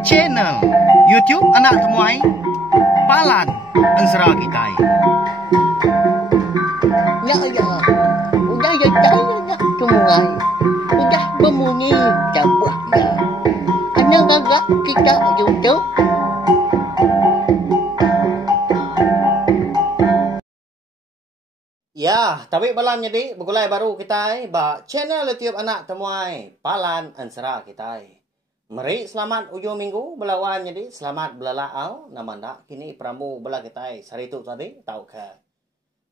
Channel YouTube anak temuai Palan Ansara kita. Ya ya, udah ya ya temuai, udah berbunyi cabutnya. Anak gagak kita YouTube. Ya, tapi malam jadi begulai baru kita ba channel YouTube anak temuai Palan Ansara kita. Mari selamat ujung minggu belawan jadi selamat belalao nama nak kini pramu bela kita saritu tadi tahu ke.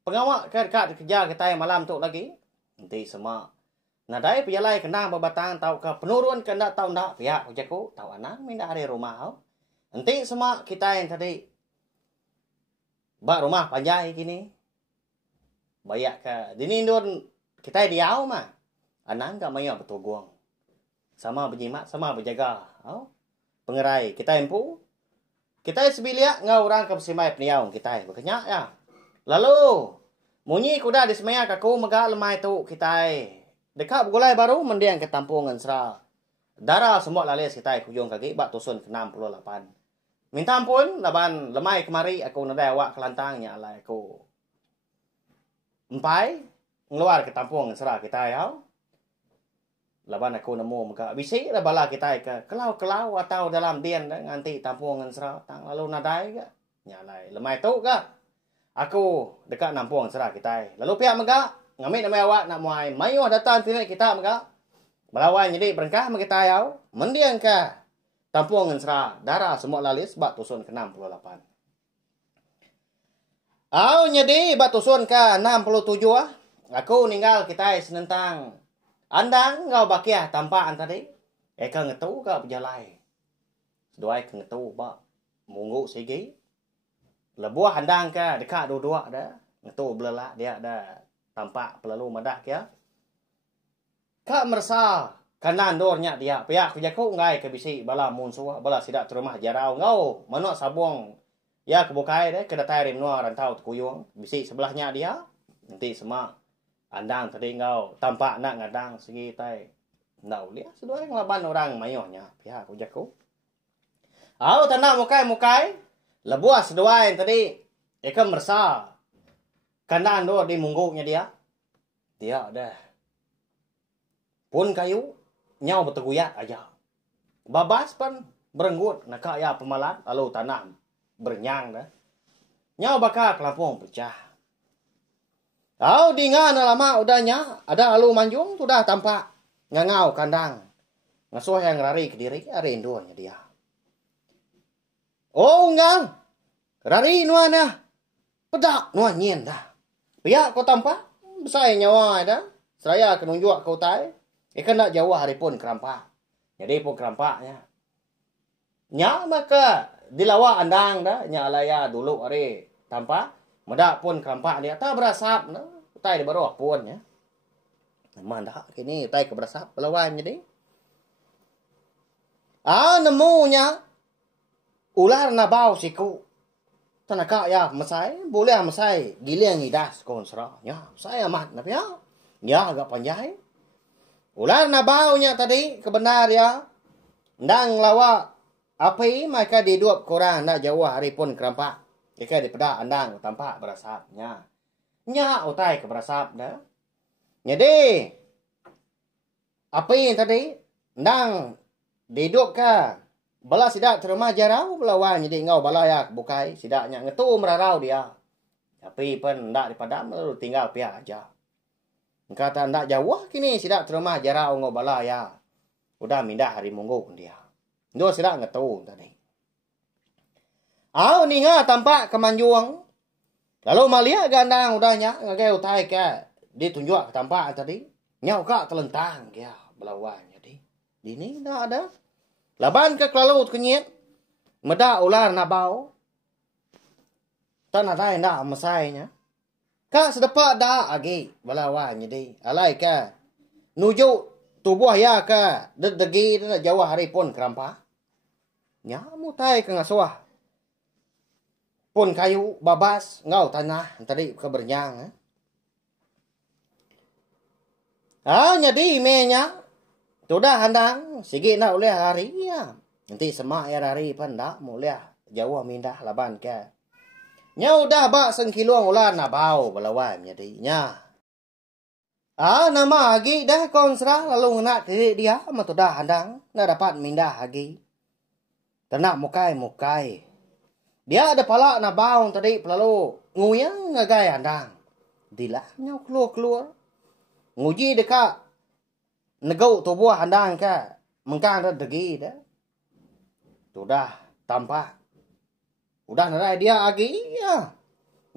Pengawak kerja kita malam tu lagi. Nanti semua nadai pejalai kena berbatang tahu ke penurun kena tahu nak pihak ujaku tahu anak minda hari rumah. Nanti semua kita yang tadi ba rumah panjai kini. Bayak ke dini ndun kita diau mah anak enggak mayo betul guang sama berjimat sama berjaga pengerai kita empu kita sebilia ngau orang ke simai peniau kita berkenyak ya lalu munyi kuda di semaya kaku mega lemai tu kita dekat begulai baru mendiang ke Tampung Ansara darah semua lalis kita kujung kaki bak tusun ke 68 minta ampun laban lemai kemari aku nadai awak kelantangnya lah aku empai ngeluar ke Tampung Ansara kita ya. Laban aku nemu muka bisi lah bala kita ke kelau-kelau atau dalam dian nganti Tampung Ansara tang lalu nadai ke nyalai lemai tu ke aku dekat Tampung Ansara kita lalu pihak mega ngamit nama awak nak muai mayu datang sini kita mega melawan jadi berengkah kita ya mendiang ke Tampung Ansara darah semua lalis bak tusun ke 68 jadi batusun ke 67 aku ninggal kita senentang andang ngau bakiah tampaan tadi eka ngetu ka berjalai seduai ke ngetu ba munggu sigi lebuah handang ke dekat dua-dua dah ngetu belala dia dah tampak pelalu madah kia ka mersa kanan dornya dia pihak kujaku ngai ke bisi bala munsua bala sidak terumah jarau ngau manok sabung ya kebukai deh kedatai rimnua rantau kuyung bisi sebelahnya dia nanti semua andang tadi ngau tampak nak ngadang segi tai ndau dia sedua ngelaban orang mayonya pihak ujaku tanah mukai lebuah sedua yang tadi eka mersa kanan do di mungguknya dia dah pun kayu nyau berteguyat aja babas pan berenggut nak ya pemalat lalu tanam bernyang dah. Nyau bakal kelampung pecah. Dingan lama udahnya ada alu manjung sudah tampak ngangau kandang. Ngasuh yang lari ke diri rindunya dia. Ngang. Lari nuana. Pedak nuan nyen dah. Pihak kau tampak besar nyawa dah. Seraya kenunjuk kau tai. Ikan nak jauh hari pun kerampak. Jadi pun kerampaknya. Nya maka dilawak andang dah nyalaya dulu hari tampak medak pun kerampak dia tak berasap nah tai di bawah pun ya mandak kini tai ke berasap lawan jadi nemunya ular nabau siku tanaka ya mesai boleh mesai giliang idas konsra nya saya amat na ya agak panjang ular nabaunya tadi kebenar ya ndang lawak apa mereka diduap korang nak jauh hari pun kerampak. Jika dipedak andang tampak berasapnya. Nya utai ke berasap dah. Jadi apa yang tadi ndang diduap ke bala sidak terima jarau belawan jadi ngau bala ya bukai sidaknya ngetu merarau dia. Tapi pun ndak dipadam lalu tinggal pihak aja. Kata ndak jauh kini sidak terima jarau ngau bala ya. Udah mindah hari minggu dia. Dua sidak ngetu tadi. Ninga tampak kemanjuang. Lalu malia gandang udahnya ngagai utai ke ditunjuk ke tampak tadi. Nyau kak telentang ya belawan jadi. Dini dah ada. Laban ke kelalut kenyit. Meda ular nabau. Tanah tai ndak mesainya. Kak sedepak dah agi belawan jadi. Alai ke nujuk tubuh ya ke degi jauh hari pun kerampak. Nyamu tai ke ngasuah. Pun kayu babas ngau tanah tadi kebernyang. Jadi imenya Sudah handang, sige na ulih hari ya. Nanti semak ya hari pandak mulih jauh mindah laban ke. Nya udah bak sengkiluang ulan na bau balawan jadi nya. Nama agi dah konsra lalu nak diri dia ama tu dah handang na dapat mindah agi. Tenak mukai. Dia ada pala na bau tadi lalu nguyang ngagai handang. Dilah nya keluar. Nguji dekat negau tu buah handang ka mengkang dah degi dah. Sudah tampak. Udah narai dia agi ya.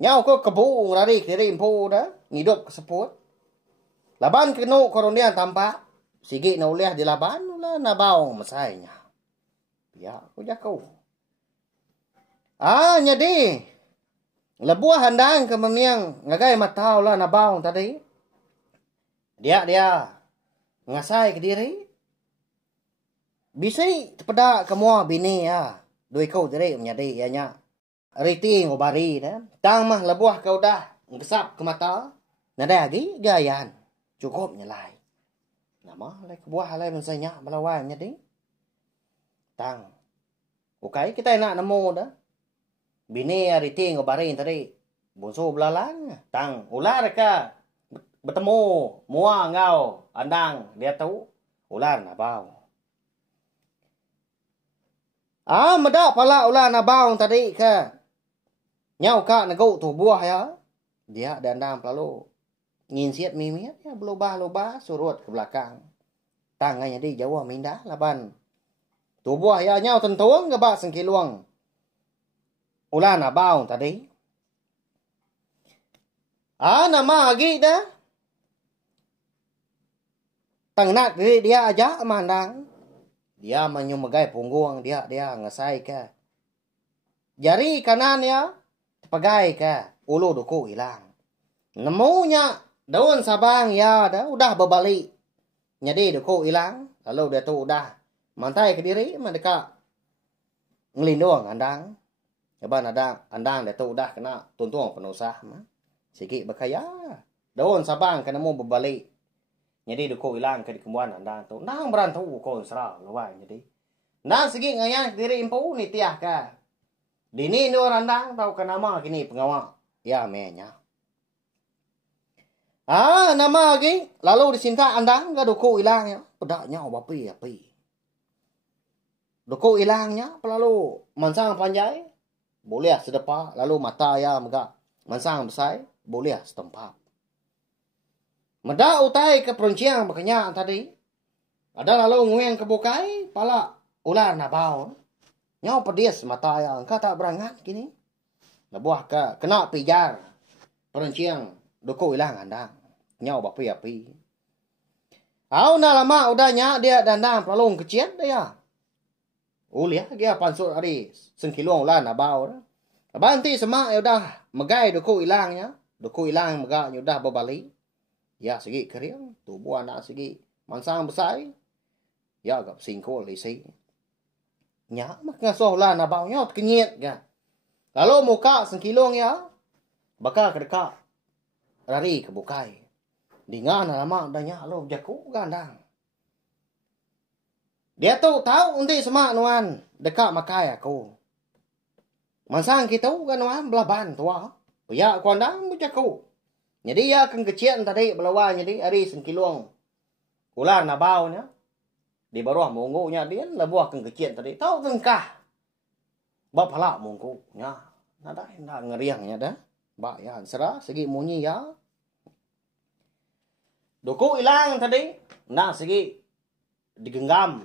Nyau ko kebu ngari kiri impu dah ngidup keseput. Laban kenu koronian tampak. Sige na ulih di laban ula na baong masainya. Ya aku jakau. Nyadi. Lebuah handang ke memiang ngagai matau lah na baong tadi. Dia ngasai ke diri. Bisa pada kemua bini ya. Dua kau diri menyadi ya nya. Riti ngobari dah. Tang mah lebuah kau dah ngesap ke mata. Nada lagi gayan. Cukup nyelai. Nama lai kebuah lai mensanya balawan nyadi. Tang. Ukai kita nak nemu dah. Bini riti ngobari tadi. Bunso belalang. Tang ular ka. Bertemu mua ngau andang dia tahu ular na bau. Medak pala ular na bau tadi ke. Nyau ka negau tu buah ya. Dia dandang lalu nginsiat mimiat ya berubah surut ke belakang. Tangannya di jauh mindah laban. Tu buah ya nyau tentuang ke bak sengkiluang. Ular na bau tadi. Nama lagi dah. Tengnak diri dia aja mandang. Dia menyumegai punggung dia ngesai ke. Jari kanan ya tepagai ke ulu duku hilang. Nemunya daun sabang ya dah udah berbalik. Jadi duku hilang lalu dia tu udah mantai ke diri mendekat ngelindung andang. Yaban andang dia tu udah kena tuntung penusah mah. Sikit berkaya. Daun sabang kena mu berbalik. Jadi duko hilang ke di kembuan andang tu. Nang berantu ko sera lawai jadi. Nang segi ngayan diri impu ni tiah ka. Dini no randang tau ke nama kini pengawal. Ya menya. Nama lagi lalu disinta andang ke duko hilang ya. Pedaknya api. Duko hilangnya lalu mansang panjai boleh sedepa lalu mata ya megak mansang besai boleh setempat. Meda utai ke perunciang makanya tadi. Ada lalu nguyang ke bukai, pala ular na bau. Nyau pedis mata yang kata berangat gini. Lebuah ke kena pijar. Perunciang duku hilang andang. Nyau bapi. Na lama udahnya dia dandang pelung kecil dia. Uliah dia pansur hari sengkiluang ular na bau. Banti semak udah megai duku hilangnya. Duku hilang megaknya udah berbalik. Ya segi kering, tubuh anak segi mansang besar. Ya gap singko lisi. Nya mak ngasuh lah na bau nya kenyit ga. Lalu muka sengkilong ya. Baka kedeka lari ke bukai. Dengan lama danya lo jaku gandang. Dia tu tahu undi semak nuan dekat makai aku. Mansang kita kan nuan belaban tua. Ya kondang bujaku. Jadi ya kan kecil tadi belawan jadi hari sengkiluang. Ular na bau nya. Di bawah munggunya dia lebuah kan kecil tadi. Tahu tengkah. Bap halak munggu nya. Nada ngeriangnya dah. Ba ya serah segi munyi ya. Duku hilang tadi. Nah segi digenggam.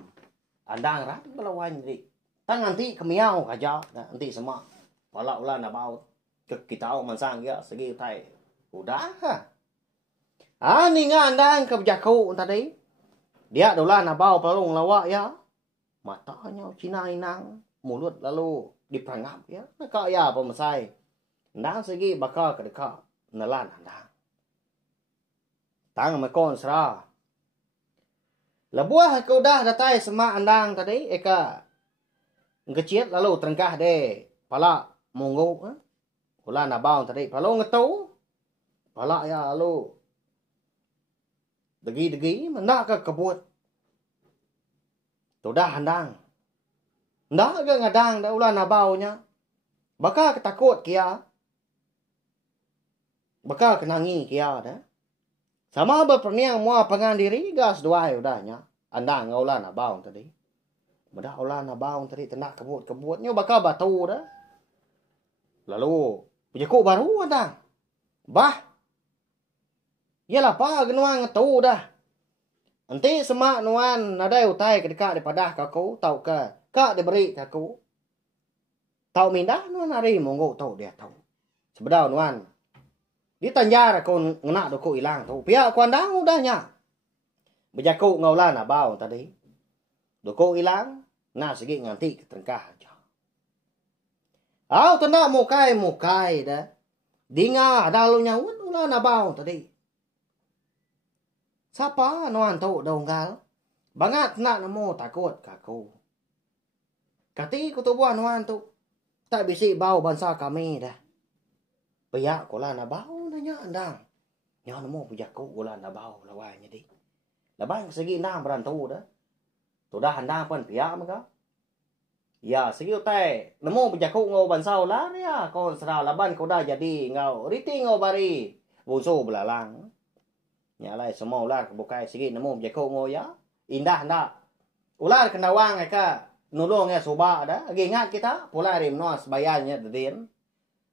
Andang rat belawan jadi. Tang nanti kemiau aja. Nanti semua. Pala ular na bau. Kita mansang ya segi tai. Udah. Ni nga andang ke jaku tadi. Dia dolah na bau pelung lawak ya. Matanya Cina inang. Mulut lalu diperangap ya. Nak ya pemasai. Andang segi bakal ke dekat. Nelan andang. Tang mekon serah. Lebuah ke udah datai semak andang tadi. Eka. Ngecit lalu terengkah de. Pala munggu. Ulah na bau tadi. Pala ngetau. Pala ya lalu. Degi-degi. Mana ke kebut. Tu dah handang. Ndak ke ngadang dah ulah nabaunya. Baka ketakut kia. Baka kenangi kia dah. Sama berperniang mua pengan diri gas dua udahnya. Andang ulah nabau tadi. Bedah ulah nabau tadi tenak kebut-kebutnya baka batu dah. Lalu pujaku baru andang. Bah. Yalah pa genuang tu dah. Nanti semak nuan ada utai kedekat daripada kaku tau ke. Kak diberi kaku. Tau mindah nuan hari monggo tau dia tau. Sebedau nuan. Di tanjar aku ngena doko ilang tau. Pihak aku andang udahnya. Bejaku ngaulah nabau tadi. Doko ilang. Nah segi nganti keterengkah aja. Au tanda mukai dah. Dinga ada lu nyawut ulah nabau tadi. Siapa nuan tau donggal? Bangat nak namo takut kaku. Kati ku tu buah nuan tu. Tak bisi bau bangsa kami dah. Pihak ko lah na bau nanya andang. Nya namo pijak ko ulah na bau lawai nya di. Laban segi nang berantu dah. Tu dah andang pun pihak maka. Ya segi utai namo pijak ko ngau bangsa lah ya ko sera laban ko dah jadi ngau riti ngau bari. Buso belalang. Nya lai semua ular kebukai segi namo pijak ko ngau ya. Indah ndak. Ular kendawang ka nulung ya soba dah. Ingat kita pula rim no sebayanya dedin.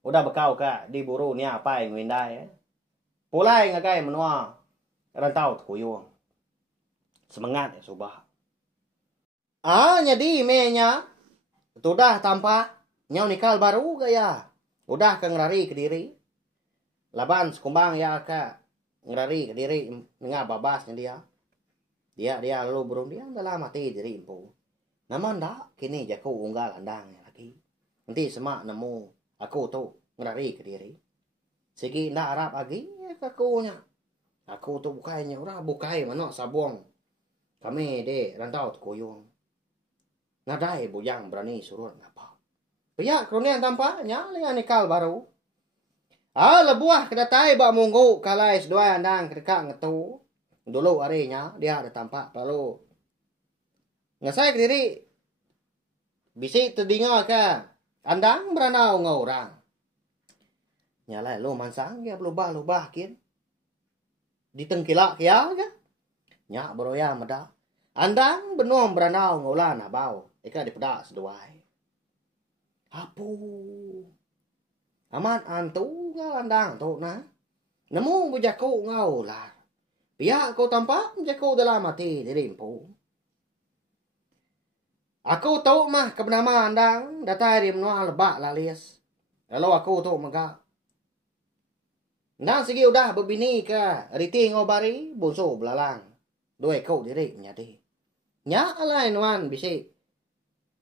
Udah bekau ka diburu ni apa yang windai. Pulai ngagai menua rantau kuyung. Semangat ya soba. Jadi menya sudah tampak nyau nikal baru gaya. Udah ke ngerari ke diri. Laban sekumbang ya ka ngerari ke diri ngah babasnya dia. Dia lalu burung dia dalam mati diri impu. Naman dak kini jaku unggal andang lagi. Nanti semak nemu aku tu ngerari ke diri. Segi ndak harap lagi kakunya. Aku tu bukainya orang bukai mana sabung. Kami de rantau kuyung. Nadai bujang berani surut ngapa. Pihak kronian tampaknya dengan nikal baru. Lebuah kedatai bak munggu kalai sedua andang kedekak ngetu. Dulu harinya dia ada tampak lalu ngasai ke diri bisi terdengar ke andang beranau ngorang nyala lo mansang ya lubah kin ditengkilak ya ke nyak beroya meda andang benuang beranau ngolah nabau eka dipedak seduai apu amat antu andang tu na nemu bujaku ngau lah. Pihak kau tampak jaku dalam mati dirimpu. Aku tahu mah kebenama andang datai rim nuah lebak lalis. Lalu aku tahu megak. Nang segi udah berbini ke riti ngobari bunso belalang. Dua kau diri nyadi. Nya alai nuan bisi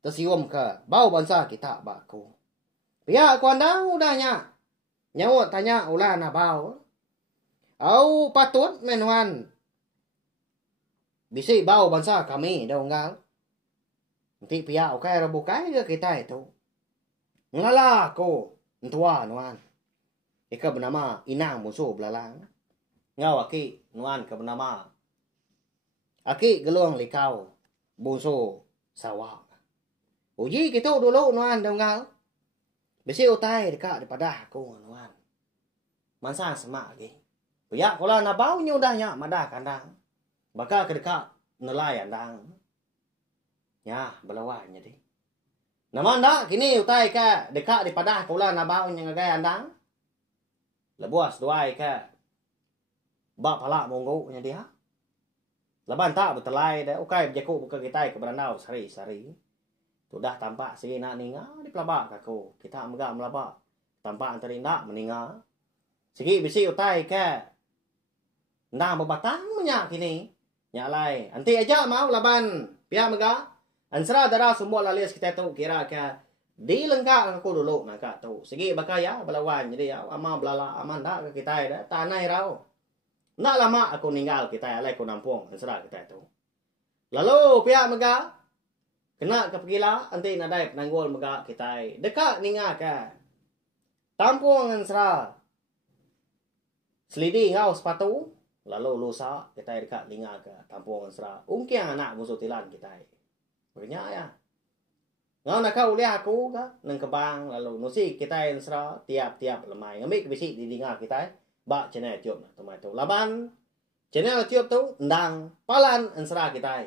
tersium ke bau bangsa kita baku. Pihak aku andang udahnya. Nyawut tanya ulah na bau. Au patut menuan. Bisi bau bangsa kami donggal. Nanti pihak okai rebukai ke kita itu. Ngalah ko ntua nuan. Ika bernama inang musuh belalang. Ngau aki nuan ke bernama. Aki geluang likau musuh sawak. Uji kita dulu nuan donggal. Bisi utai dekat daripada aku nuan. Mansa semak lagi. Ya kalau nak bau ni udahnya madah kandang. Baka kedekat nelai andang. Ya belawanya di. Nama ndak kini utai ka dekat daripada kula nak bau yang ngagai andang. Lebuas duai ka. Bak palak monggo nya dia. Laban tak betelai dah ukai berjaku buka kita ke beranau sari-sari. Sudah tampak si nak ninga di pelabak kaku. Kita megak melabak. Tampak antara nak meninga. Segi bisi utai ka. Nah berbatang minyak kini. Nyak lai. Nanti aja mau laban. Pihak mega. Ansara darah semua lalis kita tu kira ke. Di lengkap aku dulu maka tu. Segi bakaya belawan. Jadi ya. Ama belala. Ama ndak ke kita dah. Tanai rau. Nak lama aku ninggal kita. Alai aku nampung. Ansara kita tu. Lalu pihak mega. Kena ke pergila. Nanti nadai penanggul mega kita. Dekat ninggal ke. Tampung ansara. Selidi ngau sepatu. Lalu lusa kita dekat linga ke tampungan sera. Ungkiang anak musuh tilan kita. Banyak ya. Ngau nak kau lihat aku ka nang kebang lalu nusi kita yang sera tiap-tiap lemai. Ngambil bisi di dengar kita ba channel YouTube na tumai tu. Laban channel YouTube tu ndang palan ansra kita.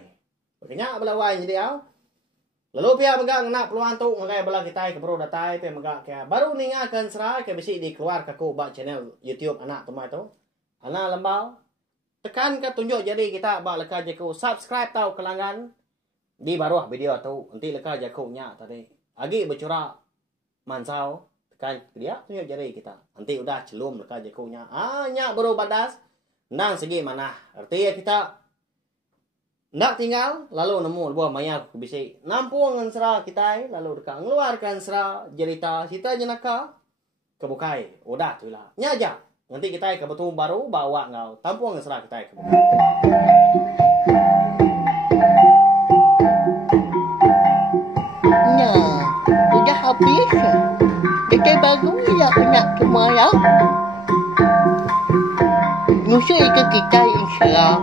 Banyak belawai jadi au. Lalu pia megang nak peluang tu ngagai bala kita ke bro datai pe megak ke baru ningakan sera ke bisi dikeluar ke aku ba channel YouTube anak tumai tu. Ana lembau tekan ke tunjuk jadi kita ba leka je ku subscribe tau kelangan di bawah video tu nanti leka je ku nya tadi. Agi bercorak mansau tekan dia tunjuk jari kita. Nanti udah celum leka je ku nya. Nya baru badas nang segi mana. Artinya kita nak tinggal lalu nemu buah maya ku bisi. Nampung ngan sera kita lalu dekat ngeluarkan sera cerita kita jenaka kebukai. Udah tu lah. Nya aja. Nanti kita ke betul baru bawa ngau tampung ngan sera kita ke. Nah, udah habis. Kita baru ya nak semua ya. Nusul ke kita insya